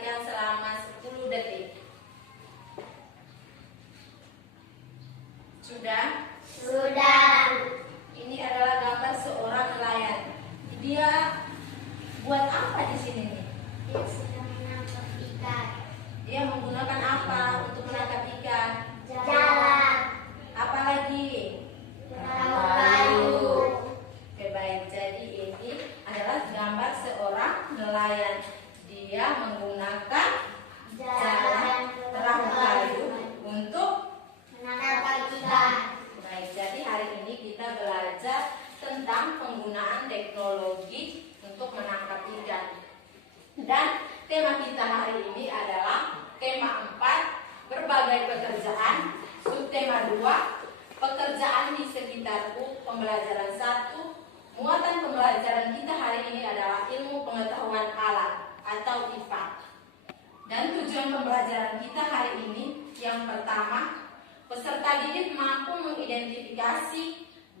perhatikan selama 10 detik. Sudah? Sudah. Ini adalah gambar seorang nelayan. Dia buat apa di sini nih? Dia sedang menangkap ikan. Dia menggunakan apa untuk menangkap ikan? Jalan. Apa lagi? Perahu kayu. Oke, baik. Jadi ini adalah gambar seorang nelayan. Dia menggunakan jalan perahu kayu untuk Menangkap ikan. baik. Jadi hari ini kita belajar tentang penggunaan teknologi untuk menangkap ikan. Dan tema kita hari ini adalah tema 4, berbagai pekerjaan. Subtema 2, pekerjaan di sekitarku. Pembelajaran 1, muatan pembelajaran kita hari ini adalah ilmu pengetahuan alam atau IPA. Dan tujuan pembelajaran kita hari ini yang pertama, peserta didik mampu mengidentifikasi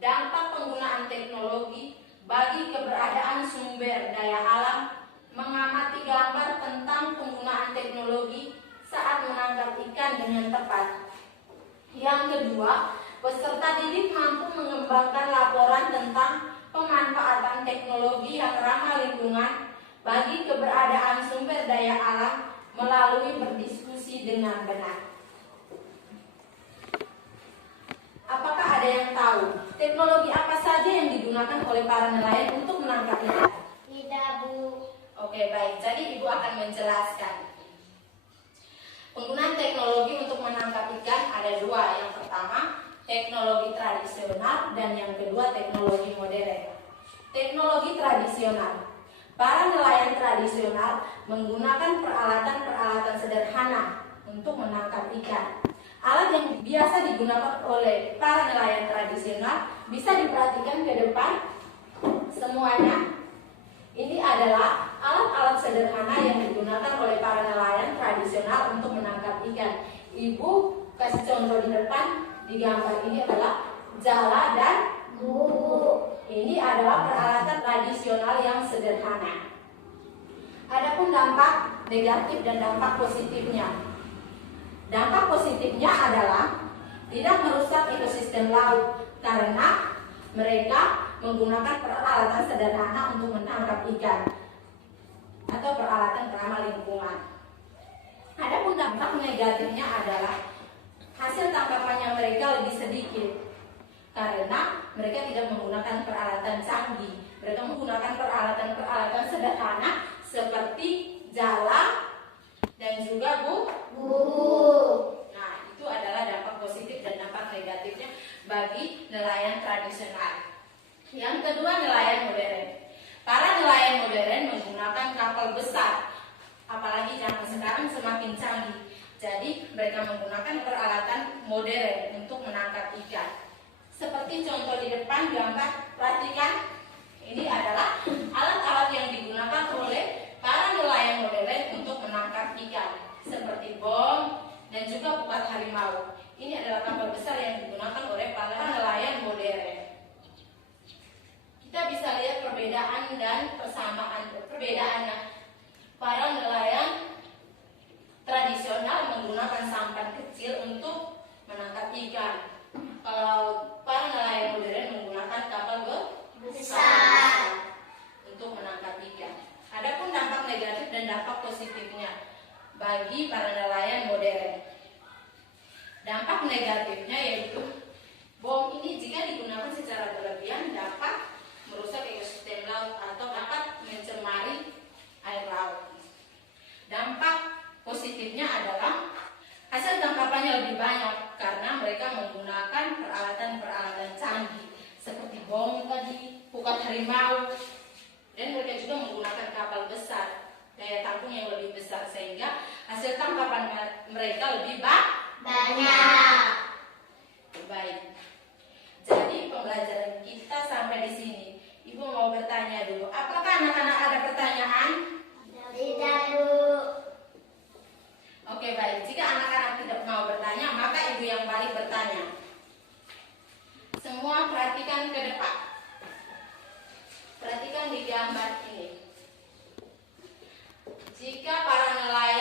dampak penggunaan teknologi bagi keberadaan sumber daya alam, mengamati gambar tentang penggunaan teknologi saat menangkap ikan dengan tepat. Yang kedua, peserta didik mampu mengembangkan laporan tentang pemanfaatan teknologi yang ramah lingkungan bagi keberadaan sumber daya alam melalui berdiskusi dengan benar. Apakah ada yang tahu teknologi apa saja yang digunakan oleh para nelayan untuk menangkap ikan? Tidak, Bu. Oke, baik. Jadi Ibu akan menjelaskan. Penggunaan teknologi untuk menangkap ikan ada dua. Yang pertama, teknologi tradisional, dan yang kedua, teknologi modern. Teknologi tradisional. Para nelayan tradisional menggunakan peralatan-peralatan sederhana untuk menangkap ikan. Alat yang biasa digunakan oleh para nelayan tradisional bisa diperhatikan ke depan semuanya. Ini adalah alat-alat sederhana yang digunakan oleh para nelayan tradisional untuk menangkap ikan. Ibu kasih contoh di depan, di gambar ini adalah jala dan Bu. ini adalah peralatan tradisional yang sederhana. Adapun dampak negatif dan dampak positifnya. Dampak positifnya adalah tidak merusak ekosistem laut karena mereka menggunakan peralatan sederhana untuk menangkap ikan atau peralatan ramah lingkungan. Adapun dampak negatifnya adalah hasil tangkapannya mereka lebih sedikit karena mereka tidak menggunakan peralatan canggih. Mereka menggunakan peralatan sederhana seperti jala dan juga Bu. Nah, itu adalah dampak positif dan dampak negatifnya bagi nelayan tradisional. Yang kedua, nelayan modern. Para nelayan modern menggunakan kapal besar, apalagi zaman sekarang semakin canggih. Jadi mereka menggunakan peralatan modern untuk menangkap ikan. Seperti contoh di depan gambar, perhatikan. Ini adalah alat-alat yang digunakan oleh para nelayan modern untuk menangkap ikan, seperti bom dan juga pukat harimau. Ini adalah kapal besar yang digunakan oleh para nelayan modern. Kita bisa lihat perbedaan dan persamaan. Perbedaannya, para nelayan tradisional menggunakan sampan kecil untuk menangkap ikan. Kalau para nelayan modern menggunakan kapal besar untuk menangkap ikan. Adapun dampak negatif dan dampak positifnya bagi para nelayan modern. Dampak negatifnya yaitu bom ini jika digunakan secara berlebihan dapat merusak ekosistem laut atau dapat mencemari air laut. Dampak positifnya adalah hasil tangkapannya lebih banyak karena mereka menggunakan peralatan-peralatan canggih seperti bom tadi, pukat harimau, dan mereka juga menggunakan kapal besar, daya tampung yang lebih besar sehingga hasil tangkapan mereka lebih banyak. Baik. Jadi pembelajaran kita sampai di sini. Ibu mau bertanya dulu. Apakah anak-anak ada pertanyaan? Tidak, Bu. Oke, baik. Jika anak-anak tidak mau bertanya, maka ibu yang balik bertanya. Semua perhatikan ke depan. Perhatikan di gambar ini. Jika para nelayan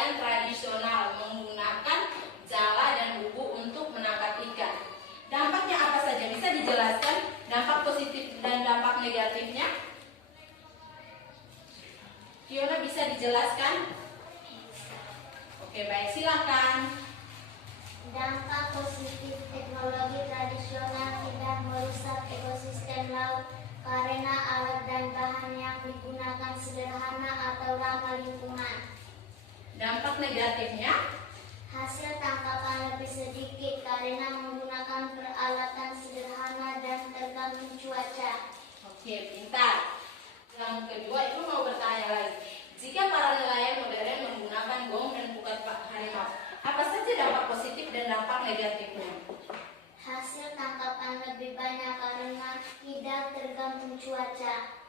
dijelaskan? Oke, baik, silakan. Dampak positif teknologi tradisional tidak merusak ekosistem laut karena alat dan bahan yang digunakan sederhana atau ramah lingkungan. Dampak negatifnya? Hasil tangkapan lebih sedikit karena menggunakan peralatan sederhana dan tergantung cuaca. Oke, pintar. Yang kedua itu mau bertanya lagi. Jika para nelayan modern menggunakan gong dan pukat harimau, apa saja dampak positif dan dampak negatifnya? Hasil tangkapan lebih banyak karena tidak tergantung cuaca.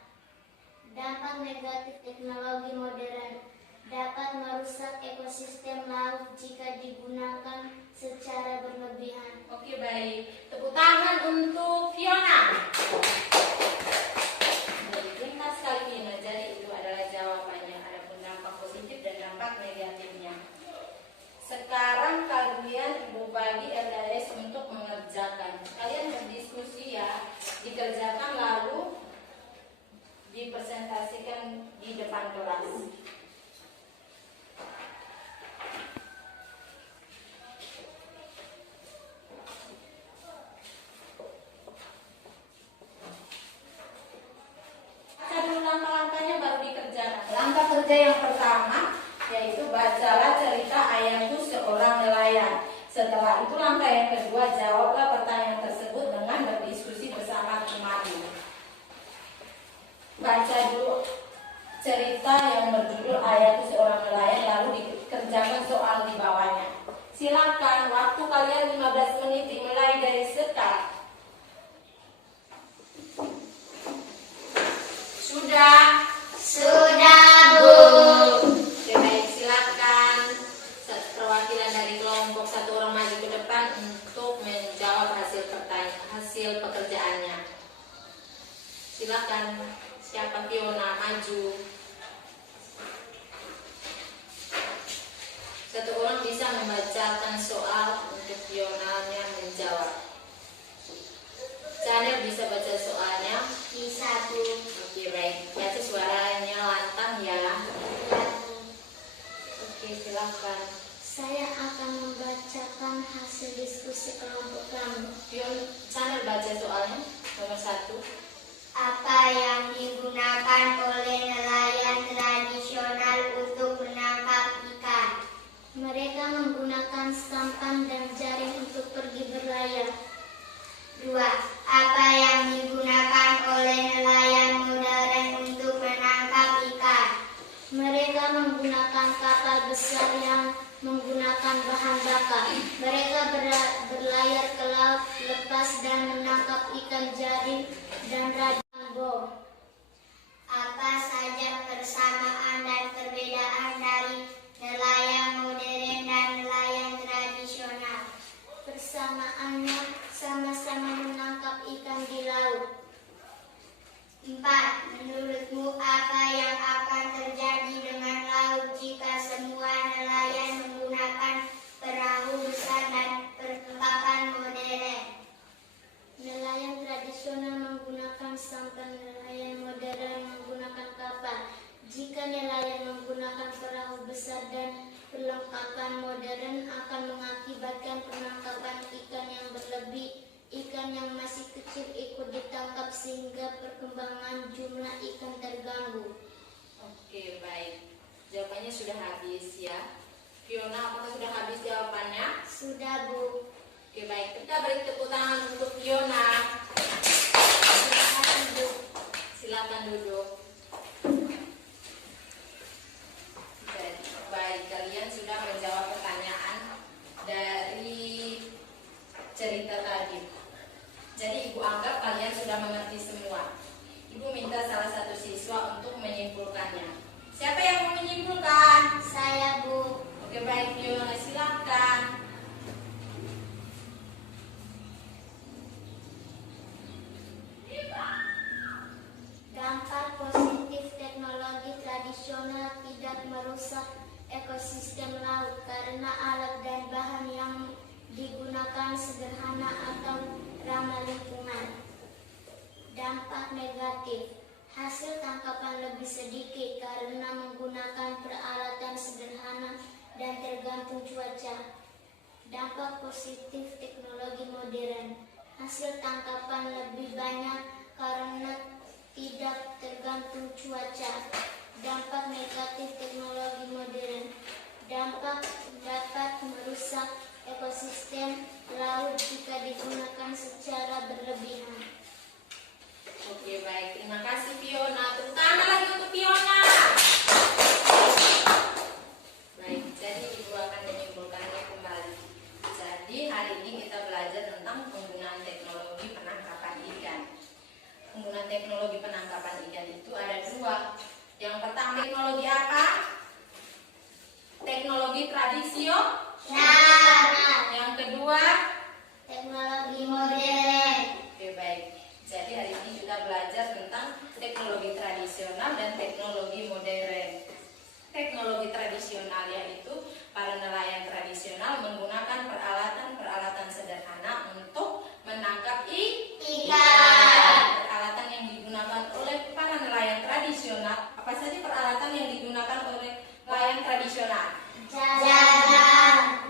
Dampak negatif teknologi modern dapat merusak ekosistem laut jika digunakan secara berlebihan. Oke, baik. Tepuk tangan untuk Fiona. Pintar sekali Fiona. Jadi itu adalah jawabannya. Ada dampak positif dan dampak negatifnya. Sekarang kalian ibu bagi LDS untuk mengerjakan. Kalian berdiskusi ya, dikerjakan lalu dipresentasikan di depan kelas. Baca dulu langkah-langkahnya baru dikerjakan. Langkah kerja yang pertama yaitu bacalah cerita Ayahku Seorang Nelayan. Setelah itu langkah yang kedua, jawablah pertanyaan tersebut dengan berdiskusi bersama teman. Baca dulu cerita yang berjudul Ayahku Seorang Nelayan, lalu dikerjakan soal di bawahnya. Silakan, waktu kalian 15 menit dimulai dari sekarang. Sudah? Sudah, Bu. Oke, baik, silakan perwakilan dari kelompok satu orang maju ke depan untuk menjawab hasil pekerjaannya. Silakan, siapa? Fiona, maju. Satu orang bisa membacakan soal untuk Fiona-nya menjawab. Chanel bisa baca soalnya? Bisa, Bu. Oke, baik. Baca suaranya lantang ya. Oke, silakan. Saya akan membacakan hasil diskusi kelompok kami. Chanel baca soalnya nomor 1. Apa yang digunakan oleh nelayan tradisional untuk menangkap ikan? Mereka menggunakan sampan dan jaring untuk pergi berlayar. 2. Apa yang digunakan oleh nelayan modern untuk menangkap ikan? Mereka menggunakan kapal besar yang menggunakan bahan bakar. Mereka berlayar ke laut lepas dan menangkap ikan jaring dan radang bom. Apa saja persamaan dan perbedaan dari nelayan modern dan nelayan tradisional? Persamaannya sama-sama menangkap ikan di laut. 4. Menurutmu apa yang akan terjadi dengan laut jika semua nelayan menggunakan perahu besar dan perlengkapan modern? Nelayan tradisional menggunakan sampan, nelayan modern menggunakan kapal. Jika nelayan menggunakan perahu besar dan perlengkapan modern akan mengakibatkan penangkapan ikan yang berlebih. Ikan yang masih kecil ikut ditangkap sehingga perkembangan jumlah ikan terganggu. Oke, baik. Jawabannya sudah habis ya. Fiona, apakah sudah habis jawabannya? Sudah, Bu. Oke, baik. Kita beri tepuk tangan untuk Fiona. Terima kasih, Bu. Silakan duduk. Baik, kalian sudah menjawab pertanyaan dari cerita tadi. Jadi Ibu anggap kalian sudah mengerti semua. Ibu minta salah satu siswa untuk menyimpulkannya. Siapa yang mau menyimpulkan? Saya, Bu. Oke, baik, Fiona, silakan. Dampak positif teknologi tradisional tidak merusak ekosistem laut karena alat dan bahan yang digunakan sederhana atau ramah lingkungan. Dampak negatif, Hasil tangkapan lebih sedikit karena menggunakan peralatan sederhana dan tergantung cuaca. Dampak positif teknologi modern. Hasil tangkapan lebih banyak karena tidak tergantung cuaca. Dampak negatif teknologi modern. Dampak dapat merusak ekosistem laut jika digunakan secara berlebihan. Oke, baik. Terima kasih Fiona. Tepuk tangan lagi untuk Fiona. Baik, jadi Ibu akan menyimpulkannya kembali. Jadi hari ini kita belajar tentang penggunaan teknologi penangkapan ikan. Penggunaan teknologi penangkapan ikan itu ada dua. Yang pertama teknologi apa? Teknologi tradisional. Yang kedua Teknologi modern. oke, baik. Jadi hari ini kita belajar tentang teknologi tradisional dan teknologi modern. Teknologi tradisional yaitu para nelayan tradisional menggunakan peralatan-peralatan sederhana untuk menangkap ikan. Peralatan yang digunakan oleh para nelayan tradisional, apa saja peralatan yang digunakan oleh nelayan tradisional? Jala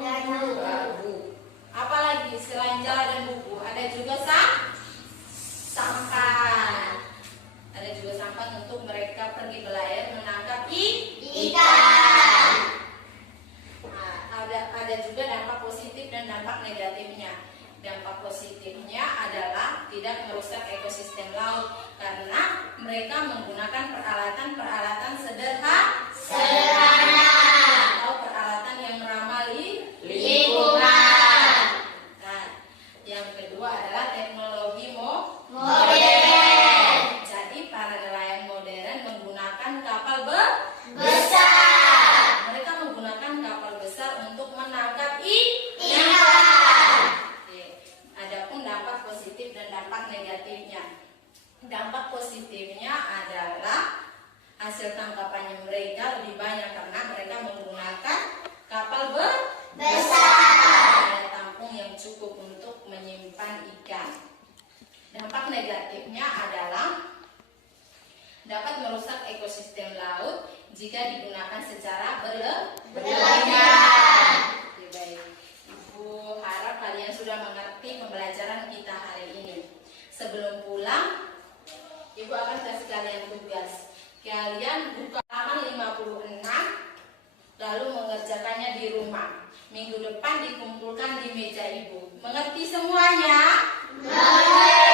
dan Buku. Apalagi selain jala dan buku, ada juga sampan. Ada juga sampan untuk mereka pergi berlayar menangkap ikan. Nah, ada juga dampak positif dan dampak negatifnya. Dampak positifnya adalah tidak merusak ekosistem laut karena mereka menggunakan peralatan-peralatan sederhana atau peralatan yang ramah lingkungan. Nah, yang kedua adalah teknologi modern. Jadi para nelayan modern menggunakan kapal besar. Mereka menggunakan kapal besar untuk menangkap ikan. Oke. Adapun dampak positif dan dampak negatifnya. Dampak positifnya adalah hasil tangkapannya mereka lebih banyak karena mereka menggunakan kapal besar. Ada tampung yang cukup untuk menyimpan ikan. Dampak negatifnya adalah dapat merusak ekosistem laut jika digunakan secara berlebihan. Oke, baik. Ibu harap kalian sudah mengerti pembelajaran kita hari ini. Sebelum pulang, Ibu akan kasih kalian tugas. Kalian buka halaman 56 lalu mengerjakannya di rumah. Minggu depan dikumpulkan di meja Ibu. Mengerti semuanya? Mengerti.